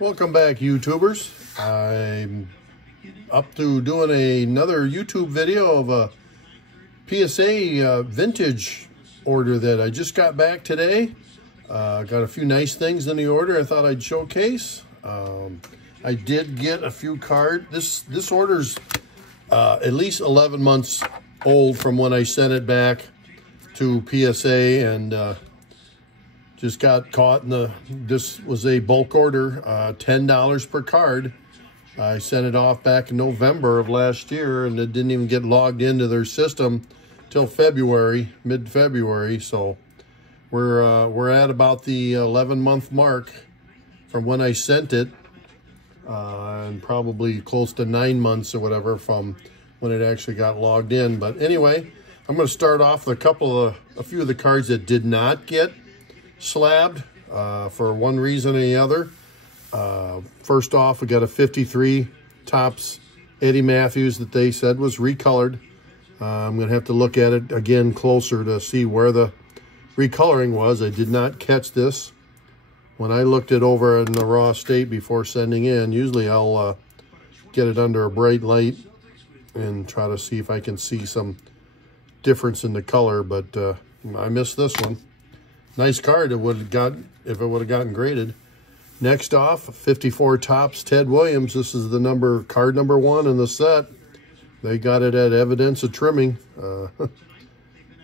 Welcome back, YouTubers. I'm up to doing another YouTube video of a PSA vintage order that I just got back today. Got a few nice things in the order I thought I'd showcase. I did get a few cards. This order's at least 11 months old from when I sent it back to PSA, and just got caught in this was a bulk order, $10 per card. I sent it off back in November of last year, and it didn't even get logged into their system till February, mid-February. So we're at about the 11-month mark from when I sent it, and probably close to 9 months or whatever from when it actually got logged in. But anyway, I'm going to start off with a few of the cards that did not get slabbed for one reason or the other. First off, we got a 53 Tops Eddie Matthews that they said was recolored. I'm going to have to look at it again closer to see where the recoloring was. I did not catch this when I looked it over in the raw state before sending in. Usually I'll get it under a bright light and try to see if I can see some difference in the color, but I missed this one. Nice card. It would have gotten if it would have gotten graded. Next off, 54 Tops Ted Williams. This is the card number 1 in the set. They got it at evidence of trimming.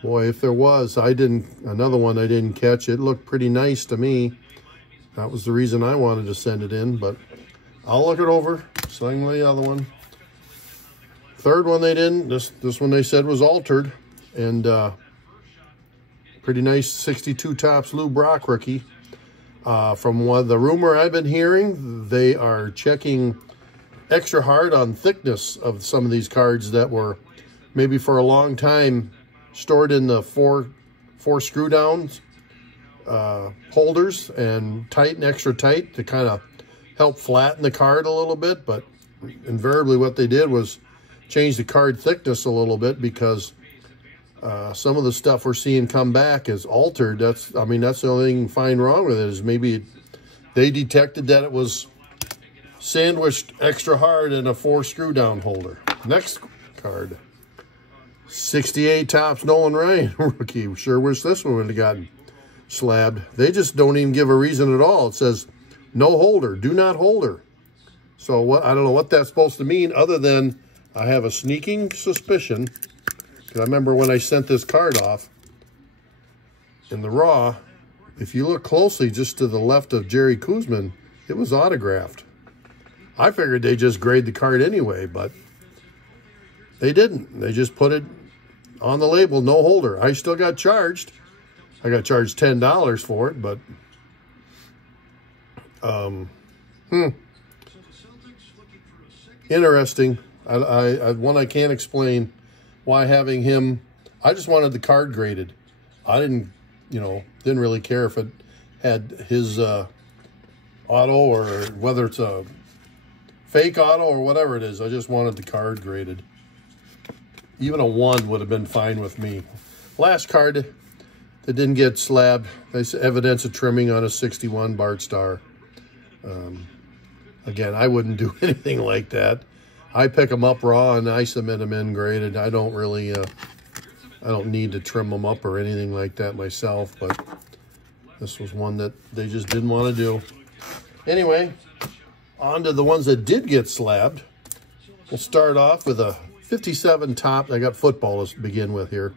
Boy, if there was, another one I didn't catch. It looked pretty nice to me. That was the reason I wanted to send it in, but I'll look it over. Same with the other one. Third one they didn't. This one they said was altered, and pretty nice 62 Tops Lou Brock rookie. From the rumor I've been hearing, they are checking extra hard on thickness of some of these cards that were maybe for a long time stored in the four screw downs holders and extra tight to kind of help flatten the card a little bit. But invariably what they did was change the card thickness a little bit, because some of the stuff we're seeing come back is altered. That's the only thing you can find wrong with it, is maybe they detected that it was sandwiched extra hard in a 4 screw down holder. Next card, 68 Tops Nolan Ryan rookie. Sure wish this one would have gotten slabbed. They just don't even give a reason at all. It says no holder, do not holder. So I don't know what that's supposed to mean, other than I have a sneaking suspicion. I remember when I sent this card off in the raw, if you look closely just to the left of Jerry Kuzman, it was autographed. I figured they just grade the card anyway, but they didn't. They just put it on the label, no holder. I still got charged. I got charged $10 for it, but interesting. I can't explain why having him. I just wanted the card graded. I didn't really care if it had his auto, or whether it's a fake auto or whatever it is. I just wanted the card graded. Even a 1 would have been fine with me. Last card that didn't get slabbed, evidence of trimming on a 61 Bart Starr. Again, I wouldn't do anything like that. I pick them up raw and I submit them in graded. I don't really, I don't need to trim them up or anything like that myself, but this was one that they just didn't want to do. Anyway, on to the ones that did get slabbed. We'll start off with a 57 Top. I got football to begin with here.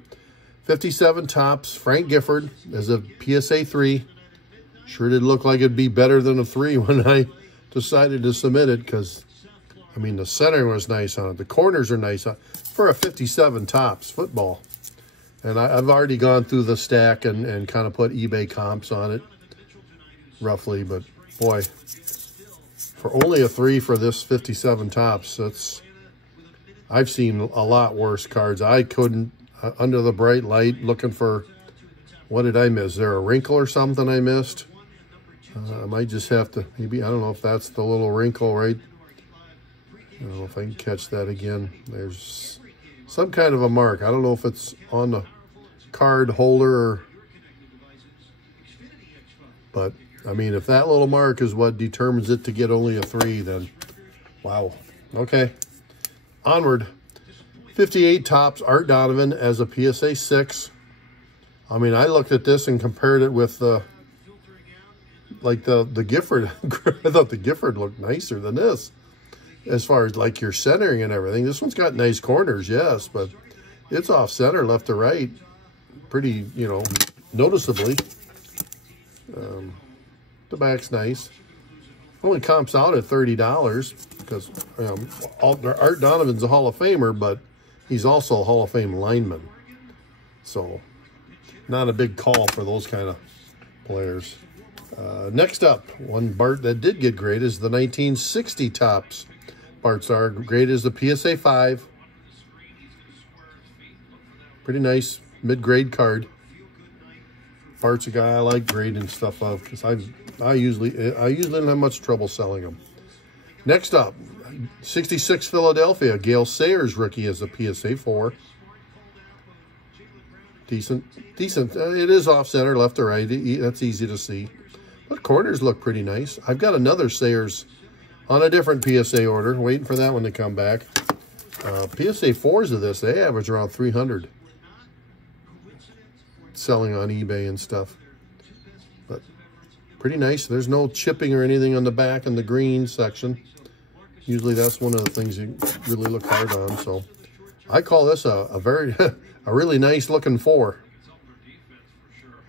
57 Tops Frank Gifford as a PSA 3. Sure did look like it'd be better than a 3 when I decided to submit it, because the center was nice on it. The corners are nice for a 57 Tops football. And I've already gone through the stack and kind of put eBay comps on it, roughly. But, boy, for only a 3 for this 57 Tops, I've seen a lot worse cards. I couldn't, under the bright light, looking for, what did I miss? Is there a wrinkle or something I missed? I might just have to, maybe, I don't know if that's the little wrinkle, right? I don't know if I can catch that again. There's some kind of a mark. I don't know if it's on the card holder, but I mean, if that little mark is what determines it to get only a 3, then wow. Okay, onward. 58 Tops Art Donovan as a PSA 6. I mean, I looked at this and compared it with like the Gifford. I thought the Gifford looked nicer than this as far as like your centering and everything. This one's got nice corners, yes, but it's off center left to right pretty, you know, noticeably. The back's nice. Only comps out at $30 because Art Donovan's a Hall of Famer, but he's also a Hall of Fame lineman. So not a big call for those kind of players. Next up, one Bart that did get graded is the 1960 Tops. Bart's are graded as the PSA 5. Pretty nice mid-grade card. Bart's a guy I like grading stuff of because I usually don't have much trouble selling them. Next up, 66 Philadelphia Gayle Sayers rookie as a PSA 4. Decent. It is off center, left to right. That's easy to see. But corners look pretty nice. I've got another Sayers on a different PSA order, waiting for that one to come back. PSA 4s of this, they average around 300. Selling on eBay and stuff. But pretty nice. There's no chipping or anything on the back in the green section. Usually that's one of the things you really look hard on. So I call this a very a really nice looking 4.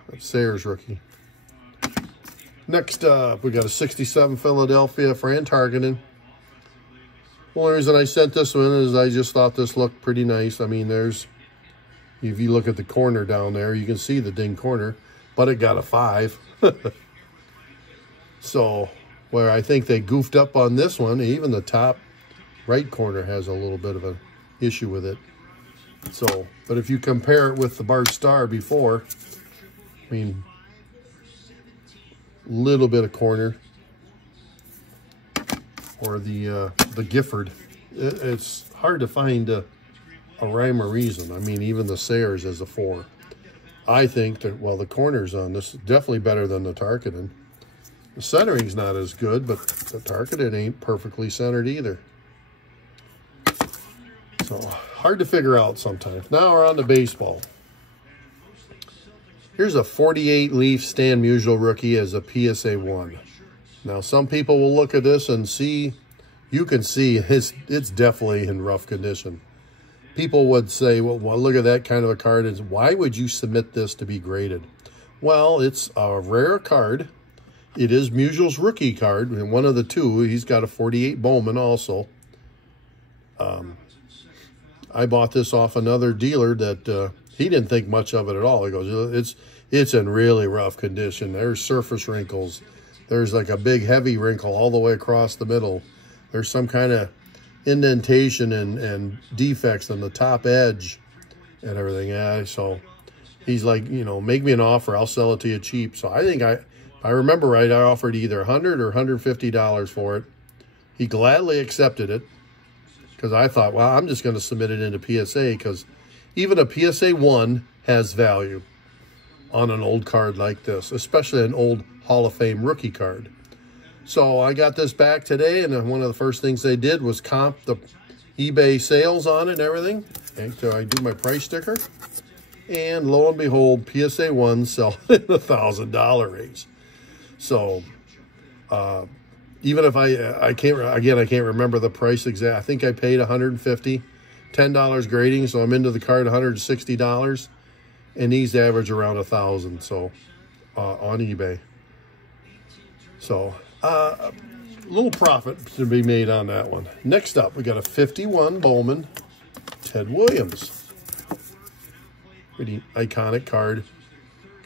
That's Sayers rookie. Next up, we got a 67 Philadelphia Fran Tarkenton. One reason I sent this one is I just thought this looked pretty nice. I mean, there's, if you look at the corner down there, you can see the ding corner, but it got a 5. So, where I think they goofed up on this one, even the top right corner has a little bit of an issue with it. So, but if you compare it with the Bart Starr before, I mean, little bit of corner, or the Gifford. It's hard to find a rhyme or reason. I mean, even the Sayers is a 4. I think that, well, the corners on this is definitely better than the Tarkenton. The centering's not as good, but the Tarkenton ain't perfectly centered either. So, hard to figure out sometimes. Now we're on to baseball. Here's a 48 Leaf Stan Musial rookie as a PSA 1. Now, some people will look at this and see, you can see it's definitely in rough condition. People would say, well, look at that kind of a card. And why would you submit this to be graded? Well, it's a rare card. It is Musial's rookie card, and one of the two. He's got a 48 Bowman also. I bought this off another dealer that he didn't think much of it at all. He goes, it's in really rough condition. There's surface wrinkles. There's like a big heavy wrinkle all the way across the middle. There's some kind of indentation and defects on the top edge and everything. Yeah, so he's like, you know, make me an offer. I'll sell it to you cheap. So I think if I remember right, I offered either $100 or $150 for it. He gladly accepted it because I thought, well, I'm just going to submit it into PSA because even a PSA 1 has value on an old card like this, especially an old Hall of Fame rookie card. So I got this back today, and one of the first things they did was comp the eBay sales on it and everything. Okay, so I do my price sticker, and lo and behold, PSA 1 sell in the $1,000 range. So even if I can't remember the price exact. I think I paid $150, $10 grading, so I'm into the card $160, and these average around $1,000. So on eBay. So a little profit to be made on that one. Next up, we got a 51 Bowman Ted Williams. Pretty iconic card.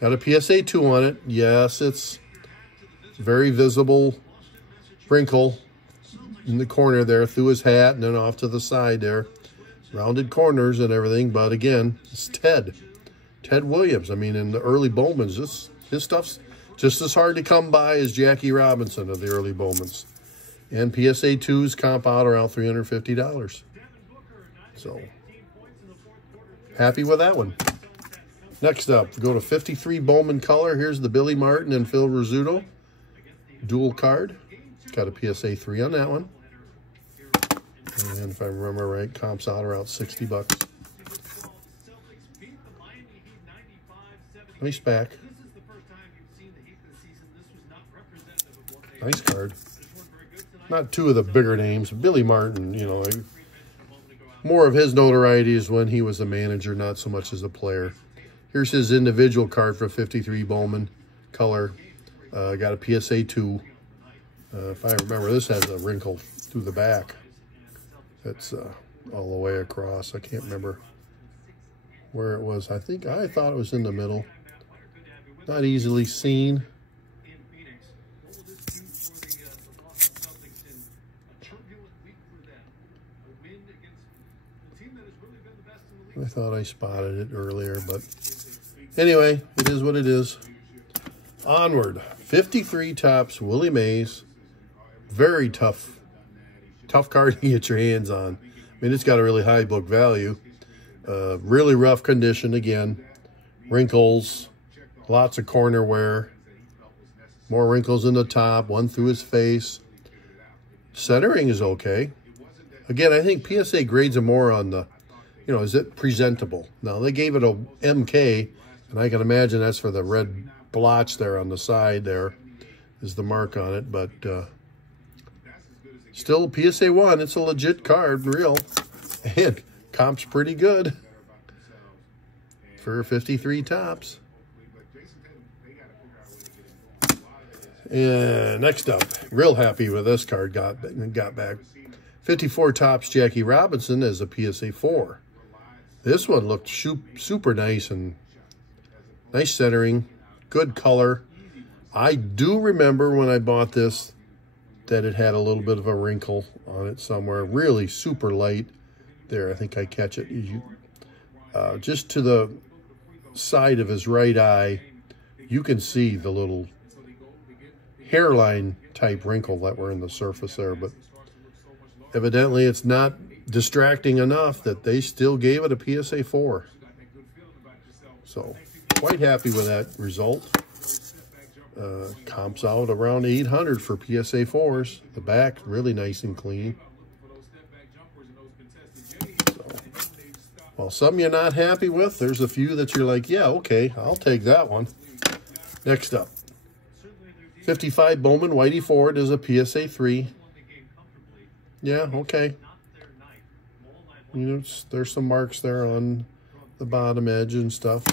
Got a PSA 2 on it. Yes, it's very visible wrinkle in the corner there through his hat and then off to the side there. Rounded corners and everything, but again, it's Ted Williams. I mean, in the early Bowmans, his stuff's just as hard to come by as Jackie Robinson of the early Bowmans. And PSA 2s comp out around $350. So, happy with that one. Next up, go to 53 Bowman Color. Here's the Billy Martin and Phil Rizzuto. dual card. Got a PSA 3 on that one. And if I remember right, comps out around 60 bucks. Nice back. Nice card. Not two of the bigger names. Billy Martin, you know, more of his notoriety is when he was a manager, not so much as a player. Here's his individual card for 53 Bowman color. Got a PSA 2. If I remember, this has a wrinkle through the back. That's all the way across. I can't remember where it was. I thought it was in the middle. Not easily seen. I thought I spotted it earlier, but anyway, it is what it is. Onward. 53 Tops Willie Mays. Very tough card to get your hands on. I mean, it's got a really high book value. Really rough condition again. Wrinkles, lots of corner wear. More wrinkles in the top, one through his face. Centering is okay. Again, I think PSA grades are more on the, you know, is it presentable? Now, they gave it a MK, and I can imagine that's for the red blotch there on the side there is the mark on it, but still PSA 1, it's a legit card, real, and comp's pretty good for 53 Tops. And next up, real happy with this card, got back. 54 Tops Jackie Robinson as a PSA 4. This one looked super nice and nice centering, good color. I do remember when I bought this that it had a little bit of a wrinkle on it somewhere. Really super light. There, I think I catch it. Just to the side of his right eye, you can see the little hairline type wrinkle that were in the surface there, but evidently it's not distracting enough that they still gave it a PSA 4. So quite happy with that result. Comps out around 800 for PSA 4s. The back really nice and clean. So, well, some you're not happy with. There's a few that you're like, yeah, okay, I'll take that one. Next up, 55 Bowman Whitey Ford is a PSA 3. Yeah, okay. You know, there's some marks there on the bottom edge and stuff.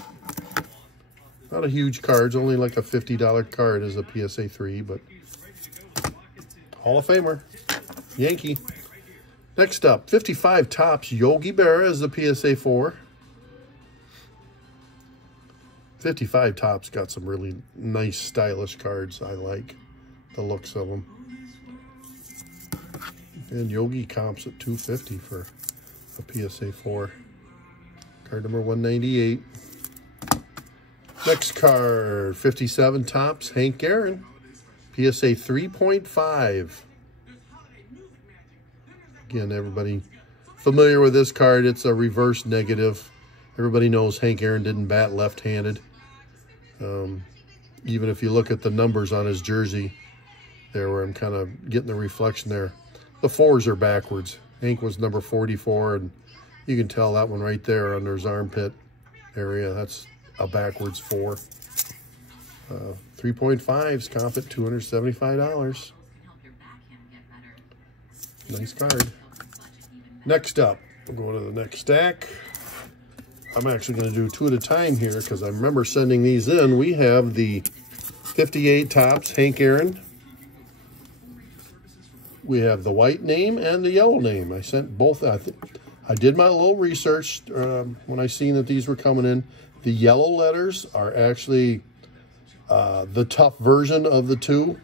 Not a huge card. It's only like a $50 card as a PSA 3, but Hall of Famer. Yankee. Next up, 55 Tops Yogi Berra as a PSA 4. 55 Tops got some really nice, stylish cards. I like the looks of them. And Yogi comps at $250 for a PSA 4. Card number 198. Next card, 57 Tops Hank Aaron. PSA 3.5. Again, everybody familiar with this card. It's a reverse negative. Everybody knows Hank Aaron didn't bat left-handed. Even if you look at the numbers on his jersey there, where I'm kind of getting the reflection there, the 4s are backwards. Hank was number 44, and you can tell that one right there under his armpit area. That's a backwards 4. 3.5s comp at $275. Nice card. Next up, we'll go to the next stack. I'm actually going to do 2 at a time here because I remember sending these in. We have the 58 Tops Hank Aaron. We have the white name and the yellow name. I sent both. I did my little research when I seen that these were coming in. The yellow letters are actually the tough version of the 2.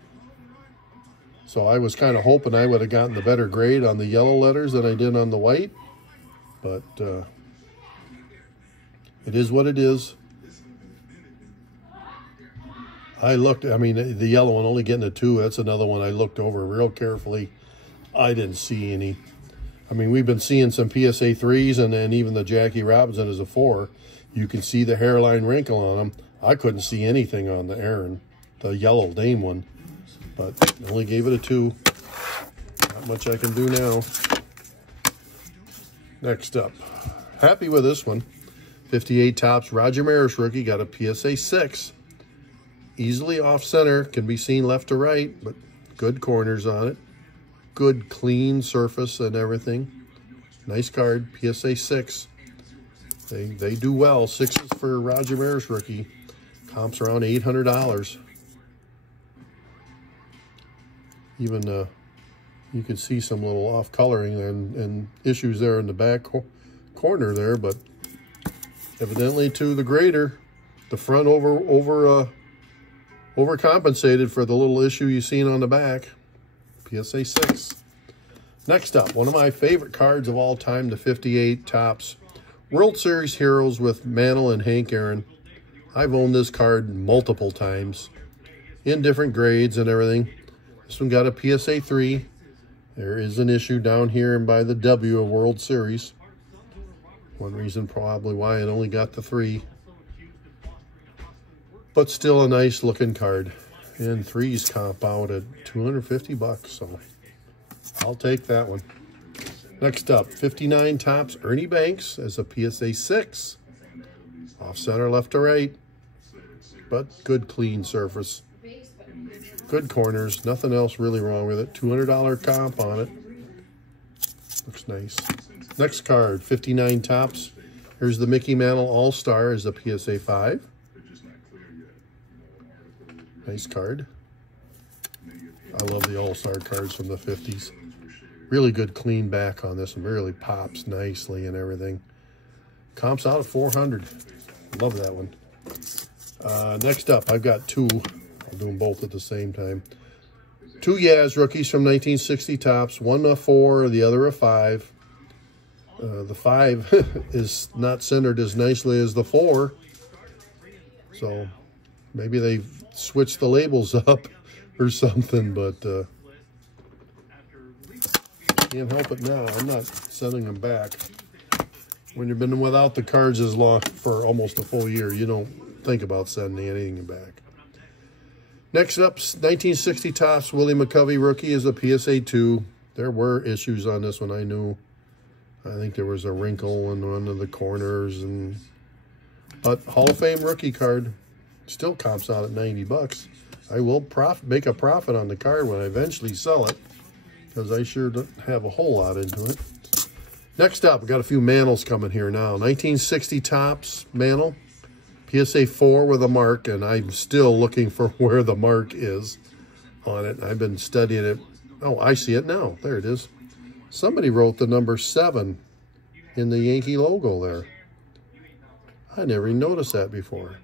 So I was kind of hoping I would have gotten the better grade on the yellow letters than I did on the white. But it is what it is. I mean, the yellow one only getting a 2. That's another one I looked over real carefully. I didn't see any. I mean, we've been seeing some PSA 3s and then even the Jackie Robinson as a 4. You can see the hairline wrinkle on them. I couldn't see anything on the Aaron, the yellow name one. but I only gave it a 2. Not much I can do now. Next up, happy with this one. 58 Tops Roger Maris rookie, got a PSA 6. Easily off center, can be seen left to right, but good corners on it. Good clean surface and everything. Nice card, PSA 6. They do well. 6s for Roger Maris rookie. Comps around $800. Even you can see some little off coloring and issues there in the back corner there, but evidently to the grader, the front overcompensated for the little issue you seen on the back. PSA 6. Next up, one of my favorite cards of all time, the 58 Tops World Series Heroes with Mantle and Hank Aaron. I've owned this card multiple times in different grades and everything. This one got a PSA 3. There is an issue down here and by the W of World Series. One reason probably why it only got the 3. But still a nice looking card. And 3s comp out at $250, so I'll take that one. Next up, 59 Tops Ernie Banks as a PSA 6. Off center, left to right. But good clean surface. Good corners. Nothing else really wrong with it. $200 comp on it. Looks nice. Next card, 59 Tops. Here's the Mickey Mantle All-Star as a PSA 5. Nice card. I love the All-Star cards from the 50s. Really good clean back on this one. Really pops nicely and everything. Comps out at $400. Love that one. Next up, I've got 2. I'll do them both at the same time. 2 Yaz rookies from 1960 Tops. One a 4, the other a 5. The 5 is not centered as nicely as the 4. So maybe they've switched the labels up or something, but can't help it now. I'm not sending them back. When you've been without the cards as long for almost a full year, you don't think about sending anything back. Next up, 1960 Tops Willie McCovey rookie is a PSA 2. There were issues on this one, I knew. I think there was a wrinkle in one of the corners, but Hall of Fame rookie card. Still comps out at $90. I will make a profit on the card when I eventually sell it, because I sure don't have a whole lot into it. Next up, we got a few Mantles coming here now. 1960 Tops Mantle, PSA 4 with a mark, and I'm still looking for where the mark is on it. I've been studying it. Oh, I see it now. There it is. Somebody wrote the number 7 in the Yankee logo there. I never even noticed that before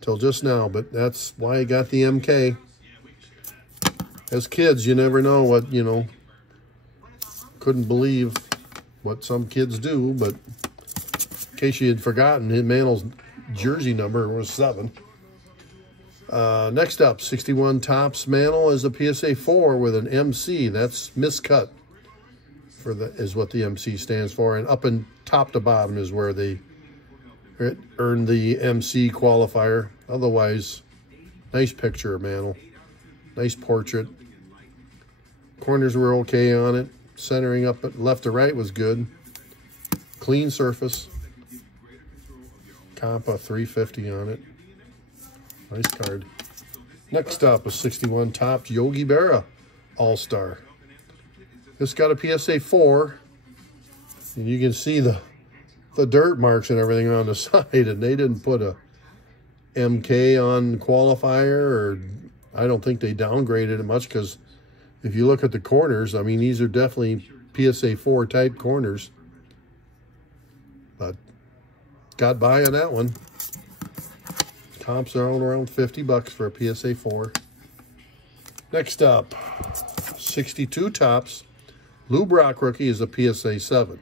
till just now, but that's why I got the MK. As kids, you never know what, couldn't believe what some kids do, but in case you had forgotten, Mantle's jersey number was 7. Next up, 61 Tops Mantle is a PSA 4 with an MC. That's miscut is what the MC stands for, and up and top to bottom is where they earned the MC qualifier. Otherwise, nice picture of Mantle. Nice portrait. Corners were okay on it. Centering up at left to right was good. Clean surface. Comp of $350 on it. Nice card. Next up is 61 Tops Yogi Berra All-Star. This got a PSA 4. And you can see the dirt marks and everything on the side, and they didn't put a MK on qualifier, or I don't think they downgraded it much, because if you look at the corners, I mean, these are definitely PSA 4 type corners. But got by on that one. Comps are around $50 for a PSA 4. Next up, 62 Tops Lou Brock rookie is a PSA 7.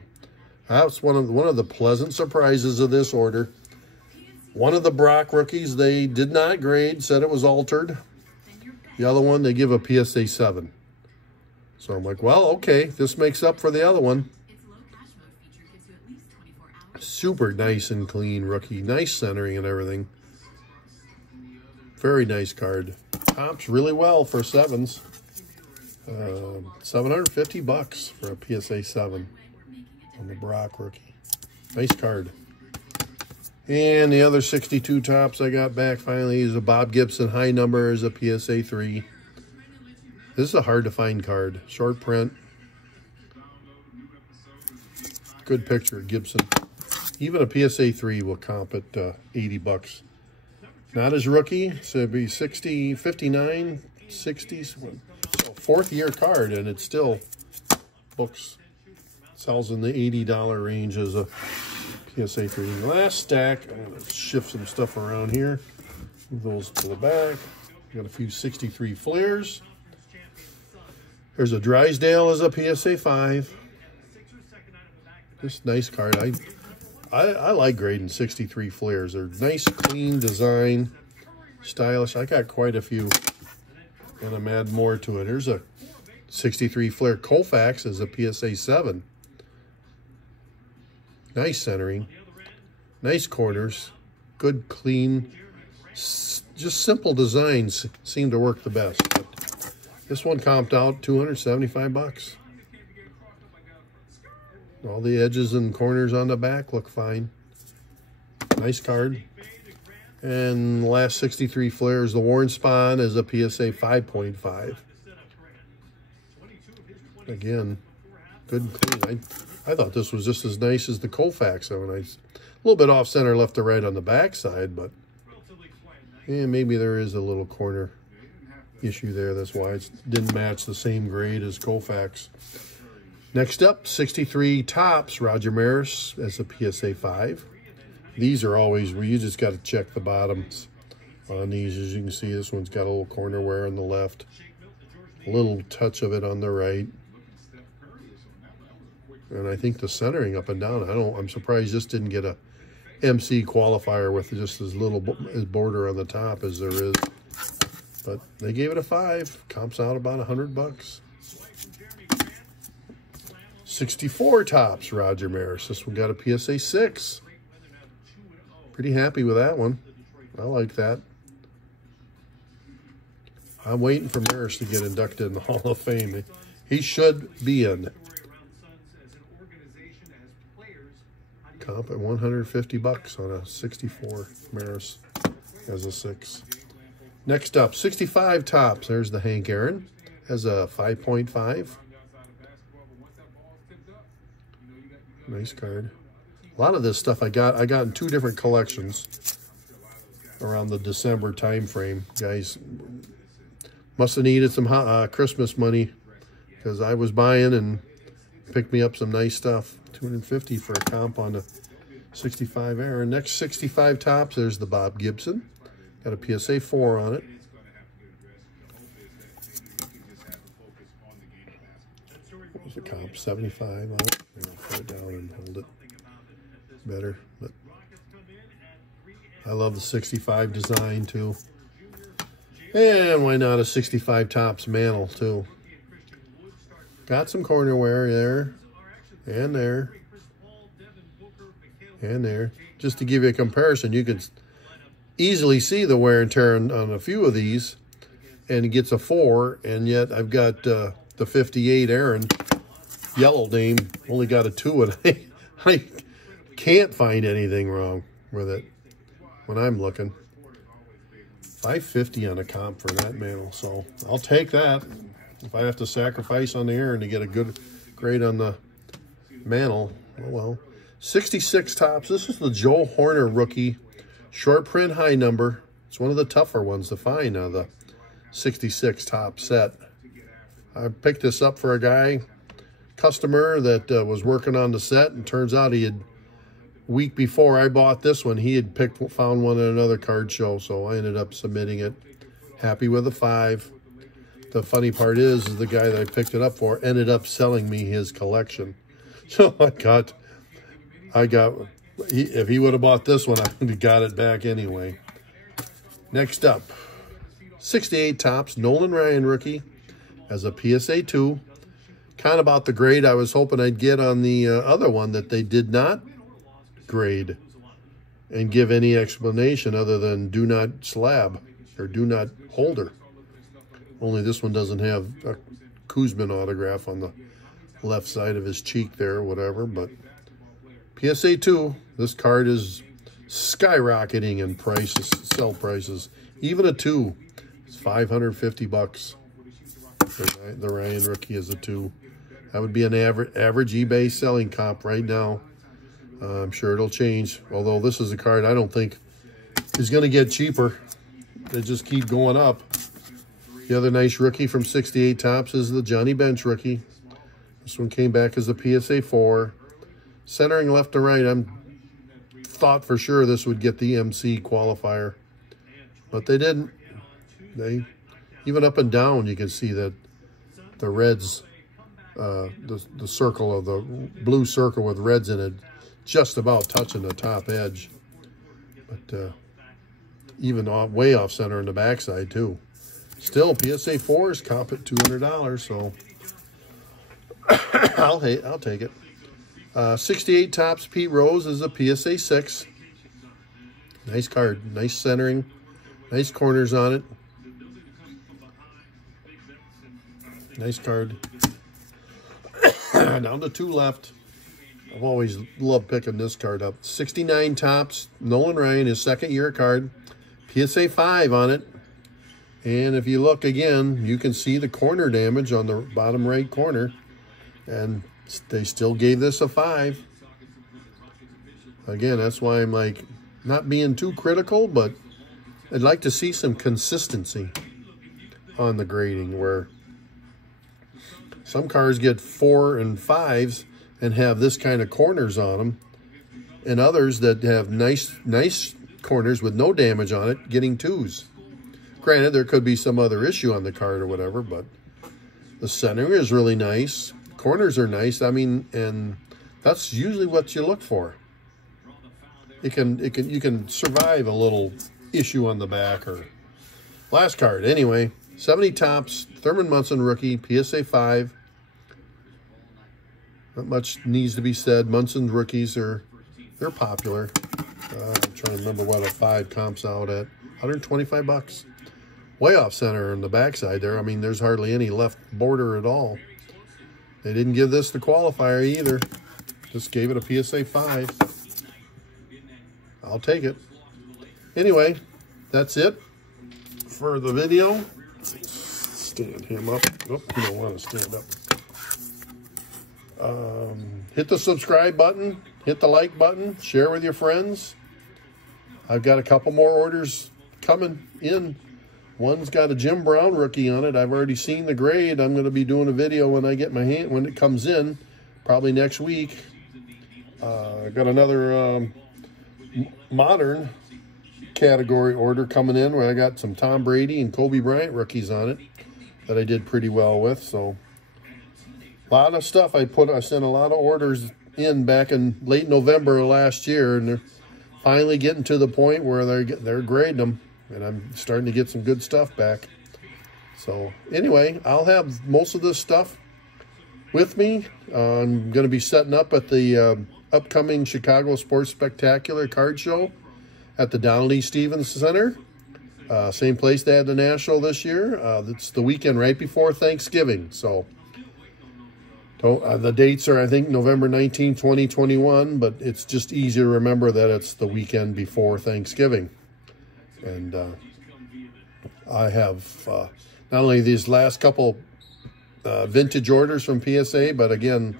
That's one of the pleasant surprises of this order. One of the Brock rookies they did not grade, said it was altered. The other one they give a PSA 7. So I'm like, well, okay, this makes up for the other one. Super nice and clean rookie. Nice centering and everything. Very nice card. Comps really well for 7s. $750 for a PSA 7 on the Brock rookie. Nice card. And the other 62 Tops I got back finally is a Bob Gibson high number as a PSA 3. This is a hard to find card. Short print. Good picture, Gibson. Even a PSA 3 will comp at $80. Not his rookie, so it'd be 60, 59, 60s. So 4th year card, and it still books. Sells in the $80 range as a PSA 3. Last stack, I'm going to shift some stuff around here. Move those to the back. Got a few 63 flares. There's a Drysdale as a PSA 5. This nice card. I like grading 63 flares. They're nice, clean design, stylish. I got quite a few, and I'm adding more to it. Here's a 63 flare Colfax as a PSA 7. Nice centering, nice corners, good, clean, just simple designs seem to work the best. But this one comped out $275. All the edges and corners on the back look fine. Nice card. And the last 63 flares, the Warren Spahn is a PSA 5.5. Again, good and clean. I thought this was just as nice as the Colfax. So nice. A little bit off center left to right on the back side, but yeah, maybe there is a little corner issue there. That's why it didn't match the same grade as Colfax. Next up, 63 Tops, Roger Maris as a PSA 5. These are always where you just got to check the bottoms on these. As you can see, this one's got a little corner wear on the left, a little touch of it on the right. And I think the centering up and down, I'm surprised this didn't get a MC qualifier with just as little border on the top as there is. But they gave it a 5. Comps out about $100. 64 Tops, Roger Maris. This one got a PSA 6. Pretty happy with that one. I like that. I'm waiting for Maris to get inducted in the Hall of Fame. He should be in. Comp at $150 on a 64 Maris as a 6. Next up, 65 Tops. There's the Hank Aaron as a 5.5. Nice card. A lot of this stuff I got in 2 different collections around the December time frame. Guys must have needed some Christmas money because I was buying and picked me up some nice stuff. $250 for a comp on the 65 Aaron. Next 65 Tops, there's the Bob Gibson. Got a PSA 4 on it. What was the comp? 75 on it. I'll put it down and hold it better. But I love the 65 design too. And why not a 65 Tops mantle too? Got some corner wear there. And there. And there. Just to give you a comparison, you could easily see the wear and tear on a few of these. And it gets a 4. And yet I've got the 58 Aaron. Yellow name. Only got a 2. And I can't find anything wrong with it when I'm looking. $550 on a comp for that mantle. So I'll take that. If I have to sacrifice on the Aaron to get a good grade on the mantle, oh well. 66 Tops. This is the Joe Horner rookie short print high number. It's one of the tougher ones to find out of the 66 Top set. I picked this up for a guy, customer that was working on the set, and turns out he had, week before I bought this one, he had found one at another card show, so I ended up submitting it. Happy with a 5. The funny part is the guy that I picked it up for ended up selling me his collection. So if he would have bought this one, I would have got it back anyway. Next up, 68 Tops, Nolan Ryan rookie as a PSA 2. Kind of about the grade I was hoping I'd get on the other one that they did not grade and give any explanation other than do not slab. or do not holder. Only this one doesn't have a Kuzmin autograph on the left side of his cheek there or whatever. But PSA 2, this card is skyrocketing in prices, sell prices. Even a 2 is $550. The Ryan rookie is a 2. That would be an average eBay selling comp right now. I'm sure it'll change. Although this is a card I don't think is going to get cheaper. They just keep going up. The other nice rookie from 68 Tops is the Johnny Bench rookie. This one came back as a PSA 4. Centering left to right, I thought for sure this would get the MC qualifier. But they didn't. They, even up and down, you can see that the reds, the circle of the blue circle with reds in it, just about touching the top edge. But even way off center in the backside too. Still, PSA 4s comp at $200, so I'll take it. 68 Tops Pete Rose is a PSA 6. Nice card, nice centering, nice corners on it. Nice card. Down to 2 left. I've always loved picking this card up. 69 Tops, Nolan Ryan, his second year card. PSA 5 on it. And if you look again, you can see the corner damage on the bottom right corner. And they still gave this a 5. Again, that's why I'm like, not being too critical, but I'd like to see some consistency on the grading, where some cars get 4 and 5s and have this kind of corners on them, and others that have nice corners with no damage on it getting 2s. Granted, there could be some other issue on the card or whatever, but the centering is really nice. Corners are nice. I mean, and that's usually what you look for. You can survive a little issue on the back. Or last card anyway. 70 Tops, Thurman Munson rookie, PSA 5. Not much needs to be said. Munson's rookies they're popular. I'm trying to remember what a 5 comps out at. $125. Way off center on the backside there. I mean, there's hardly any left border at all. They didn't give this the qualifier either. Just gave it a PSA 5. I'll take it. Anyway, that's it for the video. Stand him up. Oh, you don't want to stand up. Hit the subscribe button. Hit the like button. Share with your friends. I've got a couple more orders coming in. One's got a Jim Brown rookie on it. I've already seen the grade. I'm going to be doing a video when I get my hand, when it comes in, probably next week. I've got another modern category order coming in where I got some Tom Brady and Kobe Bryant rookies on it that I did pretty well with. So a lot of stuff I sent a lot of orders in back in late November of last year, and they're finally getting to the point where they're grading them. And I'm starting to get some good stuff back. So anyway, I'll have most of this stuff with me. I'm going to be setting up at the upcoming Chicago Sports Spectacular card show at the Donald E. Stevens Center. Same place they had the National this year. It's the weekend right before Thanksgiving. So the dates are, I think, November 19, 2021. But it's just easy to remember that it's the weekend before Thanksgiving. And I have not only these last couple vintage orders from PSA, but again,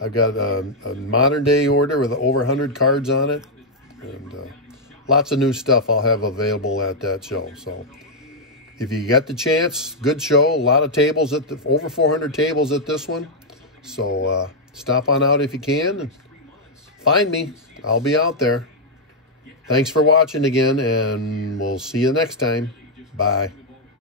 I've got a modern day order with over 100 cards on it, and lots of new stuff I'll have available at that show. So if you got the chance, good show, a lot of tables at over 400 tables at this one. So stop on out if you can and find me. I'll be out there. Thanks for watching again, and we'll see you next time. Bye.